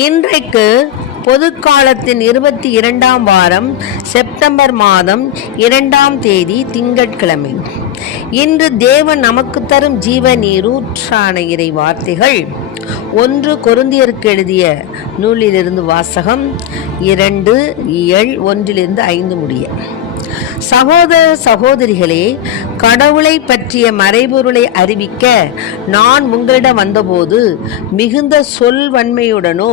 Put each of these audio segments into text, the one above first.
இன்றைக்கு பொதுக்காலத்தின் 22ஆம் வாரம் செப்டம்பர் மாதம் 2ஆம் தேதி திங்கட்கிழமை. இன்று தேவன் நமக்கு தரும் ஜீவ நீரூற்றான இறை வார்த்தைகள் 1 கொரிந்தியருக்கு எழுதிய நூலிலிருந்து வாசகம் 2:1-5 முடிய. சகோதர சகோதரிகளே, கடவுளை பற்றிய மறைபொருளை அறிவிக்க நான் உங்களிடம் வந்தபோது மிகுந்த சொல்வன்மையுடனோ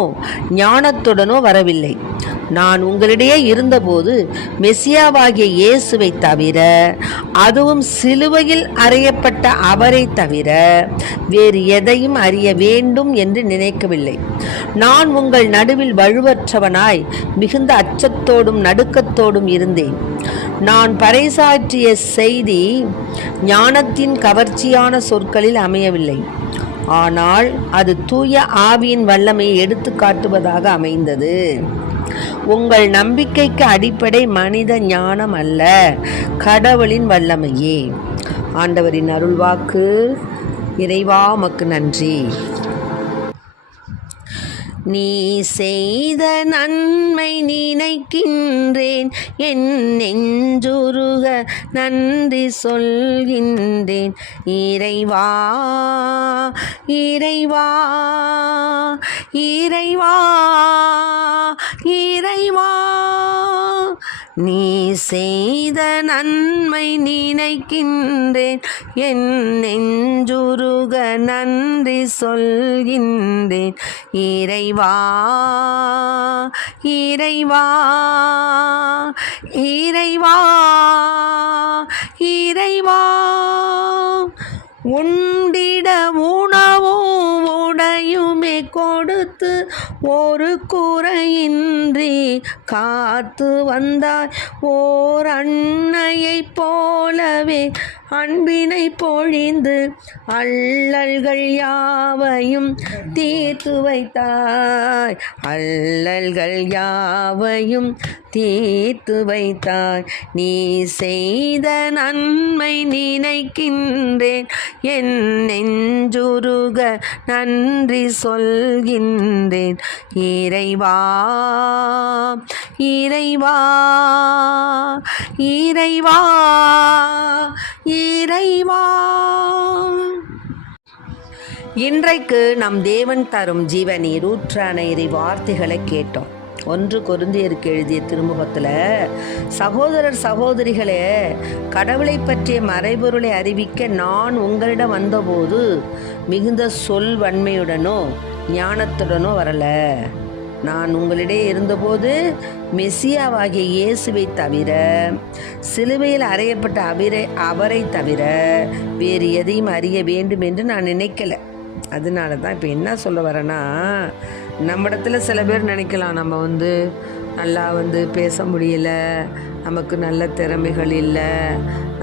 ஞானத்துடனோ வரவில்லை. நான் உங்களிடையே இருந்தபோது மெசியாவாகிய இயேசுவை தவிர, அதுவும் சிலுவையில் அறையப்பட்ட அவரை தவிர வேறு எதையும் அறிய வேண்டும் என்று நினைக்கவில்லை. நான் உங்கள் நடுவில் வலுவற்றவனாய் மிகுந்த அச்சத்தோடும் நடுக்கத்தோடும் இருந்தேன். நான் பறைசாற்றிய செய்தி ஞானத்தின் கவர்ச்சியான சொற்களில் அமையவில்லை, ஆனால் அது தூய ஆவியின் வல்லமையை எடுத்து காட்டுவதாக அமைந்தது. உங்கள் நம்பிக்கைக்கு அடிப்படை மனித ஞானம் அல்ல, கடவுளின் வல்லமையே. ஆண்டவரின் அருள்வாக்கு. இறைவா உமக்கு நன்றி. நீ செய்த நன்மை நினைக்கின்றேன், என் நெஞ்சுருக நன்றி சொல்கின்றேன். இறைவா இறைவா இறைவா இறைவா, நீ செய்த நன்மை நினைக்கின்றேன், என் நெஞ்சுருக நன்றி சொல்கின்றேன். இறைவா இறைவா இறைவா இறைவா, உண்டிட உணவும் உடையுமே கொடுத்து ஒரு குறையின்றி காத்து வந்தாய். ஓர் அன்னையைப் போலவே அன்பினை பொழிந்து அல்லல்கள் யாவையும் தீர்த்து வைத்தாய். அல்லல்கள் யாவையும் தீர்த்து வைத்தாய். நீ செய்த நன்மை நினைக்கின்றேன், என் நெஞ்சுருக நன்றி சொல்கின்றேன். இறைவா இறைவா இறைவா இறைவா. இன்றைக்கு நம் தேவன் தரும் ஜீவ நீரூற்றான இறை வார்த்தைகளை கேட்டோம். 1 கொரிந்தியருக்கு எழுதிய திருமுகத்தில், சகோதரர் சகோதரிகளே, கடவுளை பற்றிய மறைபொருளை அறிவிக்க நான் உங்களிடம் வந்தபோது மிகுந்த சொல்வன்மையுடனோ ஞானத்துடனோ வரல. நான் உங்களிடையே இருந்தபோது மெசியாவாகிய இயேசுவை தவிர, சிலுவையில் அறையப்பட்ட அவரை தவிர வேறு எதையும் அறிய வேண்டும் என்று நான் நினைக்கல. அதனால தான் இப்போ என்ன சொல்ல வரேன்னா, நம்ம இடத்துல சில பேர் நினைக்கலாம், நம்ம நல்லா பேச முடியல, நமக்கு நல்ல திறமைகள் இல்லை,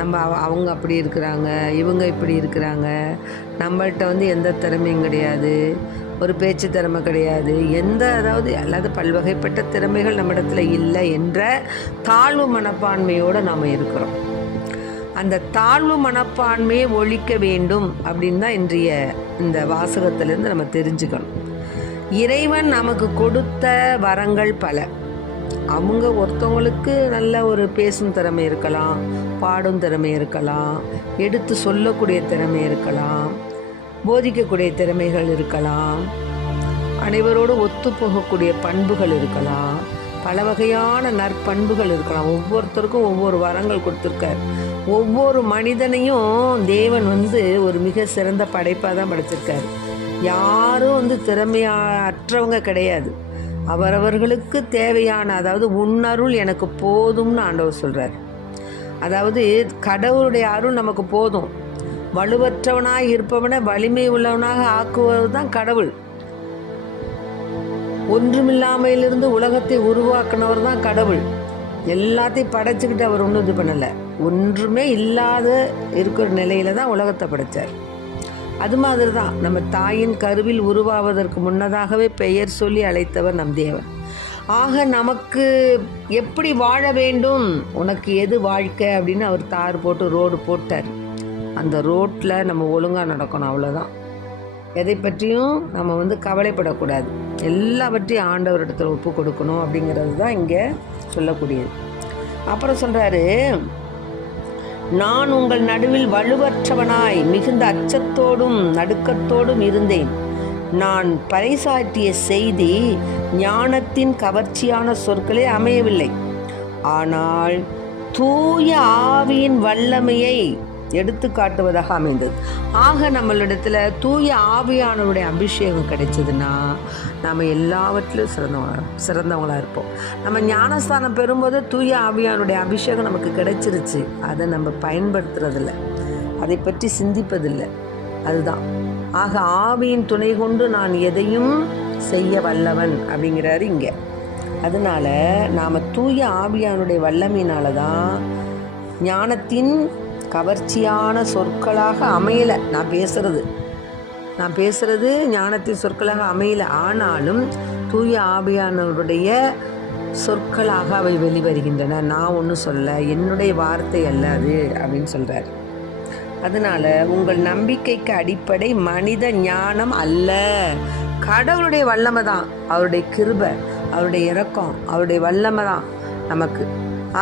நம்ம அவங்க அப்படி இருக்கிறாங்க, இவங்க இப்படி இருக்கிறாங்க, நம்மள்கிட்ட எந்த திறமையும் கிடையாது, ஒரு பேச்சு திறமை கிடையாது, அதாவது பல்வகைப்பட்ட திறமைகள் நம்ம இடத்துல இல்லை என்ற தாழ்வு மனப்பான்மையோடு நாம் இருக்கிறோம். அந்த தாழ்வு மனப்பான்மையை ஒழிக்க வேண்டும் அப்படின்னு தான் இன்றைய இந்த வாசகத்திலேருந்து நம்ம தெரிஞ்சுக்கணும். இறைவன் நமக்கு கொடுத்த வரங்கள் பல. அவங்க ஒருத்தவங்களுக்கு நல்ல ஒரு பேசும் திறமை இருக்கலாம், பாடும் திறமை இருக்கலாம், எடுத்து சொல்லக்கூடிய திறமை இருக்கலாம், போதிக்கக்கூடிய திறமைகள் இருக்கலாம், அனைவரோடு ஒத்து போகக்கூடிய பண்புகள் இருக்கலாம், பல வகையான நற்பண்புகள் இருக்கலாம். ஒவ்வொருத்தருக்கும் ஒவ்வொரு வரங்கள் கொடுத்துருக்கார். ஒவ்வொரு மனிதனையும் தேவன் ஒரு மிக சிறந்த படைப்பாக தான் படைச்சிருக்காரு. யாரும் திறமையற்றவங்க கிடையாது. அவரவர்களுக்கு தேவையான, அதாவது உன்னருள் எனக்கு போதும்னு ஆண்டவர் சொல்கிறார். அதாவது கடவுளுடைய அருள் நமக்கு போதும். வலுவற்றவனாக இருப்பவனை வலிமை உள்ளவனாக ஆக்குவது தான் கடவுள். ஒன்றுமில்லாமையிலிருந்து உலகத்தை உருவாக்குனவர் தான் கடவுள். எல்லாத்தையும் படைச்சிக்கிட்டு அவர் ஒன்றும் இது பண்ணலை. ஒன்றுமே இல்லாத இருக்கிற நிலையில தான் உலகத்தை படைத்தார். அது மாதிரி தான் நம்ம தாயின் கருவில் உருவாவதற்கு முன்னதாகவே பெயர் சொல்லி அழைத்தவர் நம் தேவன். ஆக நமக்கு எப்படி வாழ வேண்டும், உனக்கு எது வாழ்க்கை அப்படின்னு அவர் தார் போட்டு ரோடு போட்டார். அந்த ரோட்டில் நம்ம ஒழுங்காக நடக்கணும், அவ்வளோதான். எதை பற்றியும் நம்ம கவலைப்படக்கூடாது. எல்லாவற்றையும் ஆண்டவரிடத்தில் ஒப்பு கொடுக்கணும் அப்படிங்கிறது தான் இங்கே சொல்லக்கூடியது. அப்புறம் சொல்கிறாரு, நான் உங்கள் நடுவில் வலுவற்றவனாய் மிகுந்த அச்சத்தோடும் நடுக்கத்தோடும் இருந்தேன். நான் பறைசாற்றிய செய்தி ஞானத்தின் கவர்ச்சியான சொற்களே அமையவில்லை, ஆனால் தூய ஆவியின் வல்லமையை எடுத்து காட்டுவதாக அமைந்தது. ஆக நம்மளிடத்துல தூய ஆவியானவருடைய அபிஷேகம் கிடைச்சதுன்னா நம்ம எல்லாவற்றிலும் சிறந்தவங்களாக இருப்போம். நம்ம ஞானஸ்தானம் பெறும்போது தூய ஆவியானுடைய அபிஷேகம் நமக்கு கிடைச்சிருச்சு. அதை நம்ம பயன்படுத்துறதில்ல, அதை பற்றி சிந்திப்பதில்லை. அதுதான். ஆக ஆவியின் துணை கொண்டு நான் எதையும் செய்ய வல்லவன் அப்படிங்கிறாரு இங்கே. அதனால நாம் தூய ஆவியானுடைய வல்லமையினால தான் ஞானத்தின் கவர்ச்சியான சொற்களாக அமையலை. நான் பேசுறது ஞானத்தின் சொற்களாக அமையலை, ஆனாலும் தூய ஆவியானவருடைய சொற்களாக அவை வெளிவருகின்றன. நான் ஒன்றும் சொல்ல, என்னுடைய வார்த்தை அல்ல அது அப்படின்னு சொல்கிறார். அதனால உங்கள் நம்பிக்கைக்கு அடிப்படை மனித ஞானம் அல்ல, கடவுளுடைய வல்லமை தான். அவருடைய கிருபை, அவருடைய இரக்கம், அவருடைய வல்லமை தான் நமக்கு.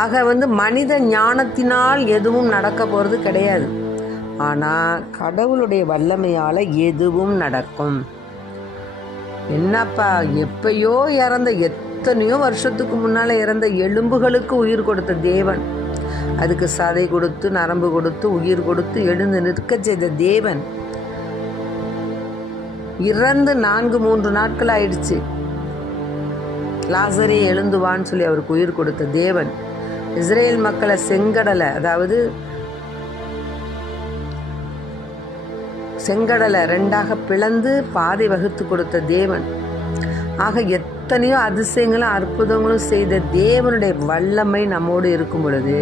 ஆக மனித ஞானத்தினால் எதுவும் நடக்க போகிறது கிடையாது. ஆனால் கடவுளுடைய வல்லமையால் எதுவும் நடக்கும். என்னப்பா, எப்பயோ இறந்த, எத்தனையோ வருஷத்துக்கு முன்னால் இறந்த எலும்புகளுக்கு உயிர் கொடுத்த தேவன், அதுக்கு சதை கொடுத்து நரம்பு கொடுத்து உயிர் கொடுத்து எழுந்து நிற்க செய்த தேவன், இறந்து 4-3 நாட்கள் ஆயிடுச்சு, லாசரே எழுந்துவான்னு சொல்லி அவருக்கு உயிர் கொடுத்த தேவன், இஸ்ரேல் மக்களை செங்கடலை, அதாவது செங்கடலை 2ஆக பிளந்து பாதை வகுத்து கொடுத்த தேவன். ஆக எத்தனையோ அதிசயங்களும் அற்புதங்களும் செய்த தேவனுடைய வல்லமை நம்மோடு இருக்கும் பொழுது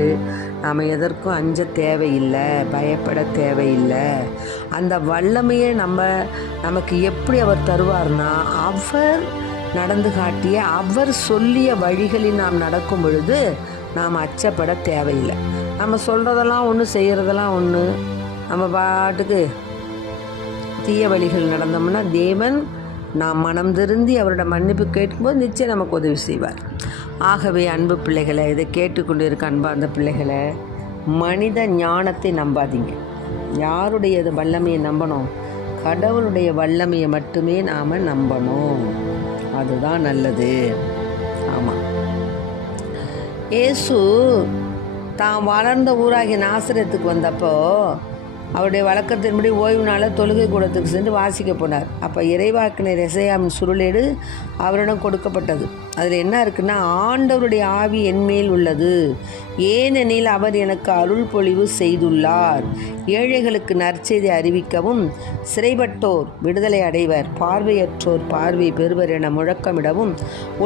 நாம் எதற்கும் அஞ்ச தேவையில்லை, பயப்பட தேவையில்லை. அந்த வல்லமையை நமக்கு எப்படி அவர் தருவார்னா, அவர் நடந்து காட்டிய, அவர் சொல்லிய வழிகளில் நாம் நடக்கும் பொழுது நாம் அச்சப்பட தேவையில்லை. நம்ம சொல்கிறதெல்லாம் ஒன்று, செய்கிறதெல்லாம் ஒன்று. நம்ம பாட்டுக்கு தீய வழிகள் நடந்தோம்னா தேவன் நாம் மனம் திருந்தி அவரோட மன்னிப்பு கேட்கும்போது நிச்சயம் நமக்கு உதவி செய்வார். ஆகவே அன்பு பிள்ளைகளை, இதை கேட்டுக்கொண்டு இருக்க அன்பார்ந்த பிள்ளைகளை, மனித ஞானத்தை நம்பாதீங்க. யாருடைய வல்லமையை நம்பணும்? கடவுளுடைய வல்லமையை மட்டுமே நாம் நம்பணும். அதுதான் நல்லது. ஆமாம், இயேசு தான் வளர்ந்த ஊராகிய நாசரேத்துக்கு வந்தப்போ அவருடைய வழக்கத்தின்படி ஓய்வு நாளில் தொழுகை கூடத்துக்கு சென்று வாசிக்க போனார். அப்போ இறைவாக்கினர் எசையாவின் சுருளேடு அவரிடம் கொடுக்கப்பட்டது. அதில் என்ன இருக்குன்னா, ஆண்டவருடைய ஆவி என்மேல் உள்ளது, ஏனெனில் அவர் எனக்கு அருள் பொழிவு செய்துள்ளார், ஏழைகளுக்கு நற்செய்தி அறிவிக்கவும், சிறைப்பட்டோர் விடுதலை அடைவர், பார்வையற்றோர் பார்வை பெறுவர் என முழக்கமிடவும்,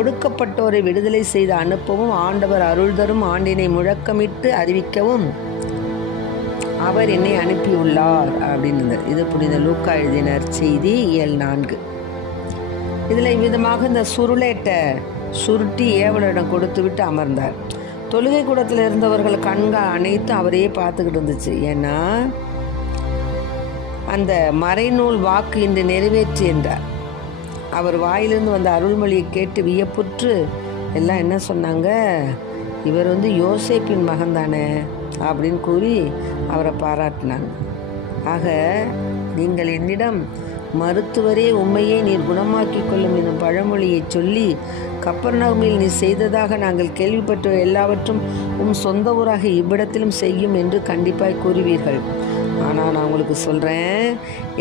ஒடுக்கப்பட்டோரை விடுதலை செய்து அனுப்பவும், ஆண்டவர் அருள் தரும் ஆண்டினை முழக்கமிட்டு அறிவிக்கவும் அவர் என்னை அனுப்பியுள்ளார் அப்படின்னு. இது புனித லூக்கா எழுதின நற்செய்தி இயல் 4. இதில் இவ்விதமாக இந்த சுருளேட்டை சுருட்டி ஏவலிடம் கொடுத்து விட்டு அமர்ந்தார். தொழுகை கூடத்தில் இருந்தவர்கள் கண்கள் அனைத்து அவரையே பார்த்துக்கிட்டு இருந்துச்சு. ஏன்னா அந்த மறைநூல் வாக்கு இன்று நிறைவேற்றி என்றார். அவர் வாயிலிருந்து வந்த அருள்மொழியை கேட்டு வியப்புற்று எல்லாம் என்ன சொன்னாங்க, இவர் யோசேப்பின் மகன்தானே அப்படின்னு கூறி அவரை பாராட்டினாங்க. ஆக நீங்கள் என்னிடம் மருத்துவரே உண்மையை நீர் குணமாக்கி கொள்ளும் என்னும் பழமொழியை சொல்லி, கப்பர்நகூமில் நீ செய்ததாக நாங்கள் கேள்விப்பட்ட எல்லாவற்றும் சொந்த ஊராக இவ்விடத்திலும் செய்யும் என்று கண்டிப்பாய் கூறுவீர்கள். ஆனால் நான் உங்களுக்கு சொல்கிறேன்,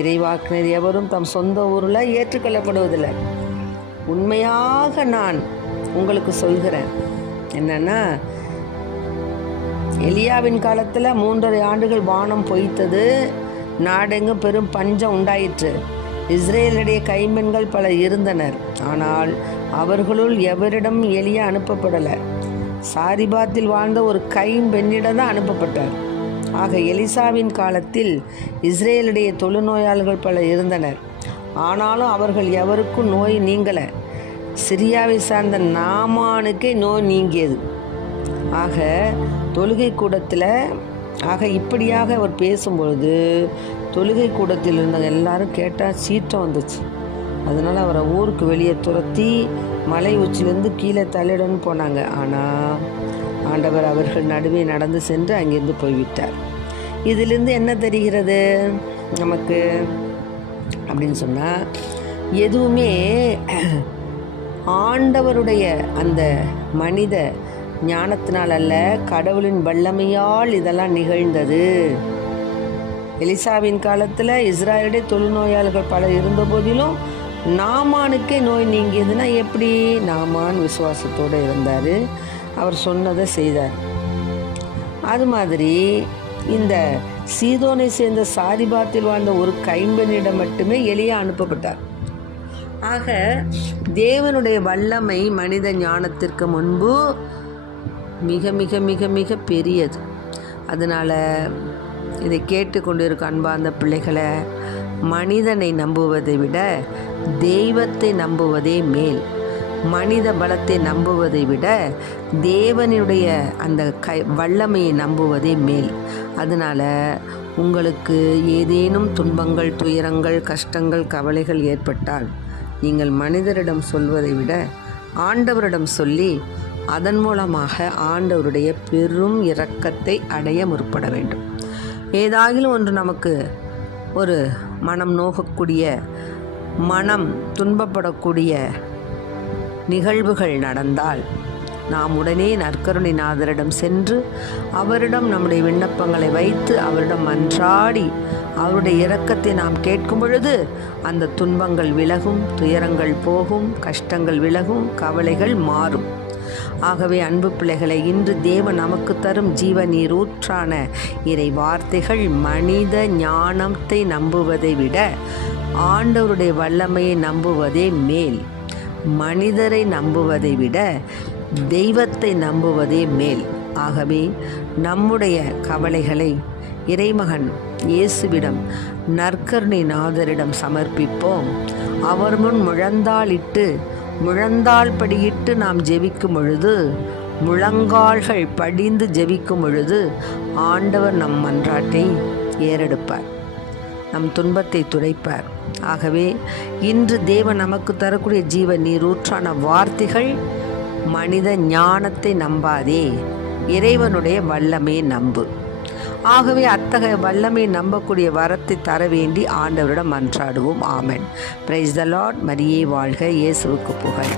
இறைவாக்கினர் எவரும் தம் சொந்த ஊரில் ஏற்றுக்கொள்ளப்படுவதில்லை. உண்மையாக நான் உங்களுக்கு சொல்கிறேன் என்னன்னா, எலியாவின் காலத்தில் 3.5 ஆண்டுகள் வானம் பொய்த்தது, நாடெங்கும் பெரும் பஞ்சம் உண்டாயிற்று. இஸ்ரேலுடைய கைம்பெண்கள் பலர் இருந்தனர், ஆனால் அவர்களுள் எவரிடம் எலியா அனுப்பப்படலை. சாரிபாத்தில் வாழ்ந்த ஒரு கைம்பெண்ணிடம் தான் அனுப்பப்பட்டார். ஆக எலிசாவின் காலத்தில் இஸ்ரேலுடைய தொழுநோயாளர்கள் பலர் இருந்தனர், ஆனாலும் அவர்கள் எவருக்கும் நோய் நீங்கலை. சிரியாவை சார்ந்த நாமானுக்கே நோய் நீங்கியது. ஆக தொழுகை கூடத்தில் இப்படியாக அவர் பேசும்பொழுது தொழுகை கூடத்தில் இருந்தவங்க எல்லாரும் கேட்டால் சீற்றம் வந்துச்சு. அதனால் அவரை ஊருக்கு வெளியே துரத்தி மலை உச்சிலேருந்து கீழே தள்ளிடன்னு போனாங்க. ஆனால் ஆண்டவர் அவர்கள் நடுவே நடந்து சென்று அங்கேருந்து போய்விட்டார். இதிலிருந்து என்ன தெரிகிறது நமக்கு அப்படின்னு சொன்னால், எதுவுமே ஆண்டவருடைய அந்த மனித ஞானத்தினால் அல்ல, கடவுளின் வல்லமையால் இதெல்லாம் நிகழ்ந்தது. எலிசாவின் காலத்தில் இஸ்ராயலுடைய தொழுநோயாளர்கள் பலர் இருந்த போதிலும் நாமானுக்கே நோய் நீங்கியதுன்னா எப்படி? நாமான் விசுவாசத்தோடு இருந்தார், அவர் சொன்னதை செய்தார். அது மாதிரி இந்த சீதோனை சேர்ந்த சாரிபாத்தில் வாழ்ந்த ஒரு கைம்பெண்ணிடம் மட்டுமே எலியா அனுப்பப்பட்டார். ஆக தேவனுடைய வல்லமை மனித ஞானத்திற்கு முன்பு மிக மிக மிக மிக பெரியது. அதனால் இதை கேட்டுக்கொண்டிருக்க அன்பார்ந்த பிள்ளைகளை, மனிதனை நம்புவதை விட தெய்வத்தை நம்புவதே மேல். மனித பலத்தை நம்புவதை விட தேவனுடைய அந்த வல்லமையை நம்புவதே மேல். அதனால் உங்களுக்கு ஏதேனும் துன்பங்கள், துயரங்கள், கஷ்டங்கள், கவலைகள் ஏற்பட்டால் நீங்கள் மனிதரிடம் சொல்வதை விட ஆண்டவரிடம் சொல்லி அதன் மூலமாக ஆண்டவருடைய பெரும் இரக்கத்தை அடைய முற்பட வேண்டும். ஏதாகிலும் ஒன்று நமக்கு ஒரு மனம் நோகக்கூடிய, மனம் துன்பப்படக்கூடிய நிகழ்வுகள் நடந்தால் நாம் உடனே நற்கருணைநாதரிடம் சென்று அவரிடம் நம்முடைய விண்ணப்பங்களை வைத்து அவரிடம் மன்றாடி அவருடைய இரக்கத்தை நாம் கேட்கும் பொழுது அந்த துன்பங்கள் விலகும், துயரங்கள் போகும், கஷ்டங்கள் விலகும், கவலைகள் மாறும். ஆகவே அன்பு பிள்ளைகளை, இன்று தேவன் நமக்கு தரும் ஜீவ நீரூற்றான இறை வார்த்தைகள் மனித ஞானத்தை நம்புவதை விட ஆண்டவருடைய வல்லமையை நம்புவதே மேல். மனிதரை நம்புவதை விட தெய்வத்தை நம்புவதே மேல். ஆகவே நம்முடைய கவலைகளை இறைமகன் இயேசுவிடம், நற்கருணைநாதரிடம் சமர்ப்பிப்போம். அவர் முன் முழந்தாளிட்டு முழந்தாள் படியிட்டு நாம் ஜெபிக்கும் பொழுது, முழங்கால்கள் படிந்து ஜெபிக்கும் பொழுது ஆண்டவர் நம் மன்றாட்டை ஏறெடுப்பார், நம் துன்பத்தை துடைப்பார். ஆகவே இன்று தேவன் நமக்கு தரக்கூடிய ஜீவ நீரூற்றான வார்த்தைகள், மனித ஞானத்தை நம்பாதே, இறைவனுடைய வல்லமையை நம்பு. ஆகவே அத்தகைய வல்லமை நம்பக்கூடிய வரத்தை தர வேண்டி ஆண்டவரிடம் மன்றாடுவோம். ஆமென். Praise the Lord. மரியே வாழ்க. இயேசுவுக்கு புகழ்.